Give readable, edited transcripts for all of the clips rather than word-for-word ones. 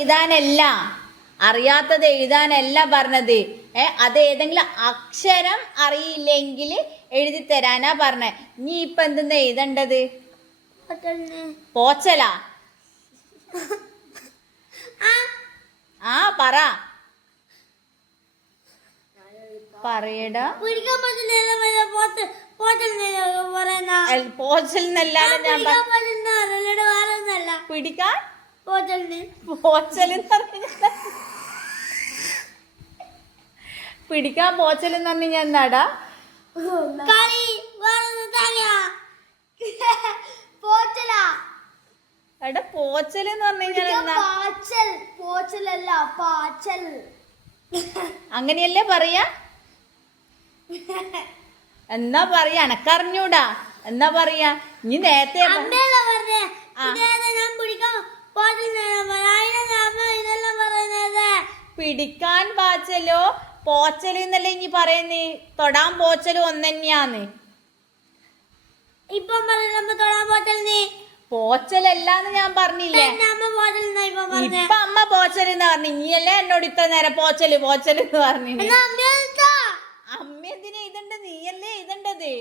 എഴുതാനല്ല പറഞ്ഞത്. അത് ഏതെങ്കിലും അക്ഷരം അറിയില്ലെങ്കിൽ എഴുതി തരാനാ പറഞ്ഞേ. നീ ഇപ്പൊ എന്തെന്നാ എഴുതേണ്ടത്? പോച്ചലാ? ആ പറ, പറയടാ. പോച്ചൽ എന്നല്ലാതെ ഞാൻ പിടിക്കാൻ പിടിക്കാൻ പോച്ചൽ എന്ന് പറഞ്ഞു ഞാൻ എന്താടാ? എടാ പോച്ചൽ എന്ന് പറഞ്ഞു കഴിഞ്ഞാൽ അങ്ങനെയല്ലേ പറയാ? എന്നാ പറയാ? എനക്കറിഞ്ഞൂടാ. എന്നാ പറയാ? നീ നേരത്തെ പിടിക്കാൻ പാച്ചലോ പോച്ചല് എന്നല്ലേ ഇനി പറയുന്നേ? തൊടാൻ പോച്ചലും ഒന്നെന്നെയാന്ന്. പോച്ചലല്ലാന്ന് ഞാൻ പറഞ്ഞില്ലേ? ഇപ്പൊ അമ്മ പോച്ചലെന്ന് പറഞ്ഞു. ഇനിയല്ലേ എന്നോട് ഇത്ര നേരം പോച്ചല് എന്ന് പറഞ്ഞു. അമ്മ എന്തിനാ ഇതണ്ടത്? നീയല്ലേ ഇതണ്ടത്.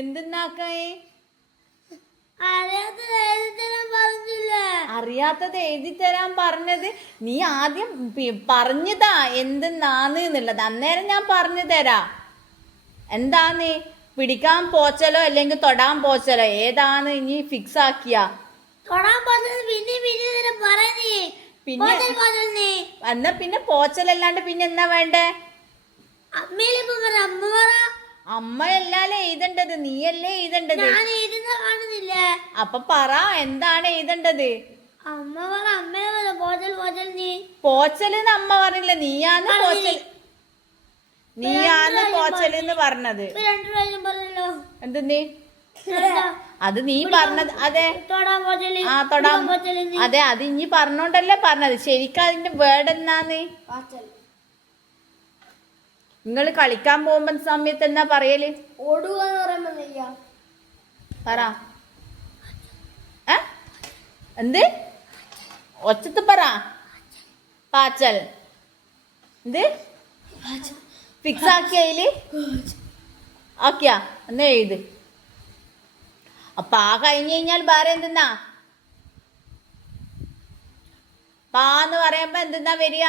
എന്തെന്നാക്കായി? അറിയാത്തത് എഴുതി തരാൻ പറഞ്ഞത് നീ ആദ്യം പറഞ്ഞതാ എന്തെന്നാന്ന് എന്നുള്ളത്. അന്നേരം ഞാൻ പറഞ്ഞു തരാ. എന്താന്ന്? പിടിക്കാൻ പോച്ചലോ അല്ലെങ്കിൽ തൊടാൻ പോച്ചലോ ഏതാന്ന് ഇനി ഫിക്സ് ആക്കിയാ? പിന്നെ എന്നാ പിന്നെ പോച്ചലല്ലാണ്ട് പിന്നെ എന്നാ വേണ്ടേ? അമ്മയല്ലേ എഴുതണ്ടത്, നീയല്ലേ എഴുതണ്ടത്. അപ്പൊ പറ, എന്താണ് എഴുതണ്ടത്? പോച്ചലെന്ന് അമ്മ പറഞ്ഞില്ല, നീയാന്ന് പോച്ചലെന്ന് പറഞ്ഞത്. എന്തെന്നീ? അത് നീ പറഞ്ഞത്. അതെ അതെ, അത് ഇനി പറഞ്ഞോണ്ടല്ലേ പറഞ്ഞത്. ശരിക്കും അതിന്റെ വേർഡ് എന്നാന്ന്? നിങ്ങൾ കളിക്കാൻ പോകുമ്പോ സമയത്ത് എന്നാ പറയല്? പറ. എന്ത്? ഒച്ചത്ത് പറ. പാച്ചൽ. എന്ത് ഫിക്സ് ആക്കിയതില് ആക്കിയാ? എന്നാ എഴുത്. അപ്പൊ ആ കഴിഞ്ഞു കഴിഞ്ഞാൽ വേറെ എന്തെന്നാ? പാന്ന് പറയുമ്പോ എന്തെന്നാ വരിക?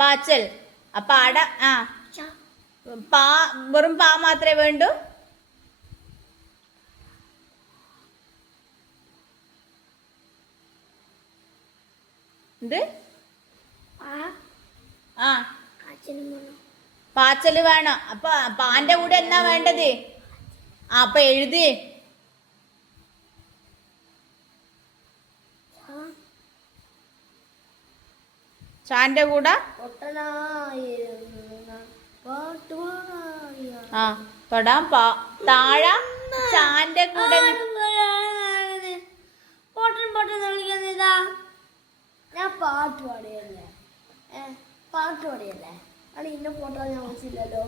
പാച്ചൽ. അപ്പൊ പാ വെറും പാ മാത്രമേ വേണ്ടൂ? എന്ത്? പാച്ചല് വേണം. അപ്പൊ പാന്റെ കൂടെ എന്നാ വേണ്ടത്? അപ്പൊ എഴുതി. ചാന്റെ കൂടെ തൊടാൻ താഴ ചാന്റെ കൂടെ. ഞാൻ പാട്ട് പാടിയല്ലേ അത് ഇന്ന ഫോട്ടോ ഞാൻ മനസ്സിലല്ലോ.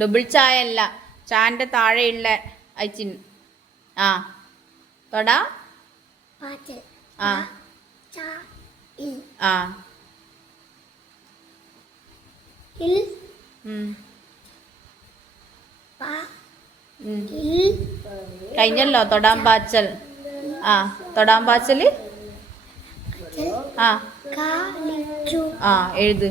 ഡബിൾ ചായ അല്ല, ചാന്റെ താഴെയുള്ള അയച്ചിന്. തൊടാ. കഴിഞ്ഞല്ലോ തൊടാൻ പാച്ചൽ. തൊടാൻ പാച്ചല്. എഴുത്.